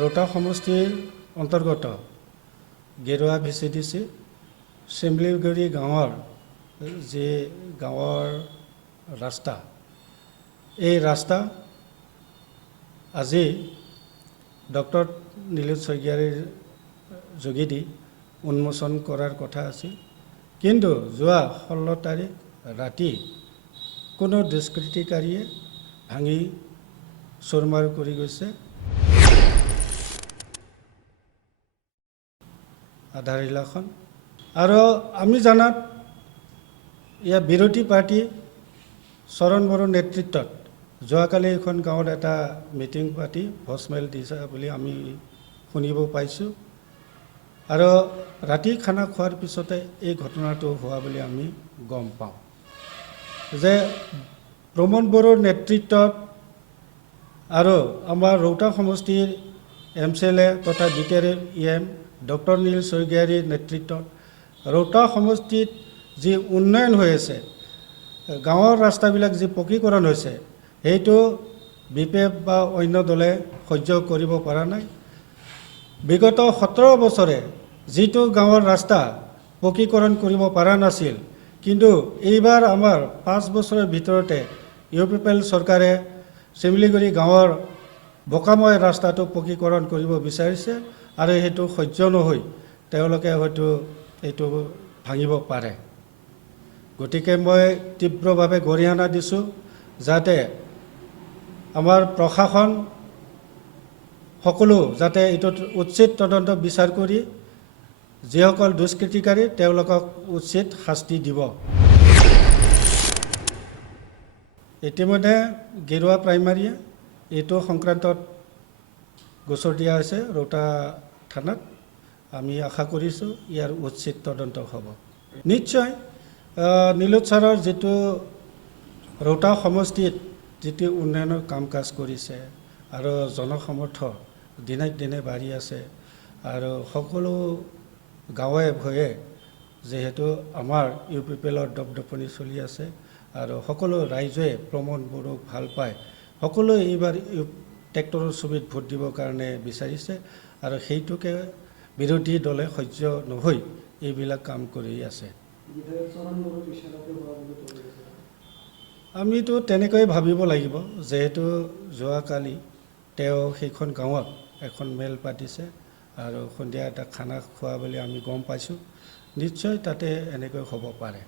ৰৌতা সমষ্টিৰ অন্তৰ্গত গেৰুৱা VCDC শিমলিগুৰি গাঁৱৰ যে গাঁৱৰ ৰাস্তা এই ৰাস্তা আজি ডক্টৰ নীলোৎ শইকীয়াৰীৰ যোগেদি উন্মোচন কৰাৰ কথা আছিল কিন্তু যোৱা 16 তাৰিখ ৰাতি কোনো দুষ্কৃতিকাৰীয়ে ভাঙি চুৰমাৰ কৰি গৈছে আধাৰিলাখন আৰু আমি জানাত ইয়াৰ বিৰোধী পাৰ্টি চৰণ বড়োৰ নেতৃত্বত যোৱাকালি এখন গাঁৱত এটা মিটিং পাতি ভোজমেল দিছে বুলি আমি শুনিব পাইছোঁ আৰু ৰাতি খানা খোৱাৰ পিছতে এই ঘটনাটো হোৱা বুলি আমি গম পাওঁ যে প্ৰমোদ বড়োৰ নেতৃত্বত আৰু আমাৰ ৰৌতা সমষ্টিৰ MCLA তথা বিটেৰ EM ডক্টৰ নীল শইকীয়াৰীৰ নেতৃত্বত ৰৌতা সমষ্টিত যি উন্নয়ন হৈ আছে গাঁৱৰ ৰাস্তাবিলাক যি পকীকৰণ হৈছে সেইটো BPF বা অন্য দলে সহ্য কৰিব পৰা নাই বিগত 17 বছৰে যিটো গাঁৱৰ ৰাস্তা পকীকৰণ কৰিব পৰা নাছিল কিন্তু এইবাৰ আমাৰ 5 বছৰৰ ভিতৰতে UPPL চৰকাৰে শিমলিগুৰি গাঁৱৰ বোকাময় ৰাস্তাটো পকীকৰণ কৰিব বিচাৰিছে আৰু সেইটো সহ্য নহৈ তেওঁলোকে হয়তো এইটো ভাঙিব পাৰে গতিকে মই তীব্ৰভাৱে গৰিহণা দিছোঁ যাতে আমাৰ প্ৰশাসন সকলো যাতে এইটোত উচিত তদন্ত বিচাৰ কৰি যিসকল দুষ্কৃতিকাৰী তেওঁলোকক উচিত শাস্তি দিব ইতিমধ্যে গেৰুৱা প্ৰাইমাৰীয়ে এইটো সংক্ৰান্তত গোচৰ দিয়া হৈছে ৰৌতা থানাত আমি আশা কৰিছোঁ ইয়াৰ উচিত তদন্ত হ'ব নিশ্চয় নীলোৎ ছাৰৰ যিটো ৰৌতা সমষ্টিত যিটো উন্নয়নৰ কাম কাজ কৰিছে আৰু জনসমৰ্থন দিনক দিনে বাঢ়ি আছে আৰু সকলো গাঁৱে ভূঞে যেহেতু আমাৰ UPPLৰ দপদপনি চলি আছে আৰু সকলো ৰাইজে প্ৰমোদ বড়োক ভাল পায় সকলো এইবাৰ ট্ৰেক্টৰৰ ছবিত ভোট দিবৰ কাৰণে বিচাৰিছে আৰু সেইটোকে বিৰোধী দলে সহ্য নহৈ এইবিলাক কাম কৰি আছে আমিতো তেনেকৈ ভাবিব লাগিব যেহেতু যোৱাকালি তেওঁ সেইখন গাঁৱত এখন মেল পাতিছে আৰু সন্ধিয়া এটা খানা খোৱা বুলি আমি গম পাইছোঁ নিশ্চয় তাতে এনেকৈ হ'ব পাৰে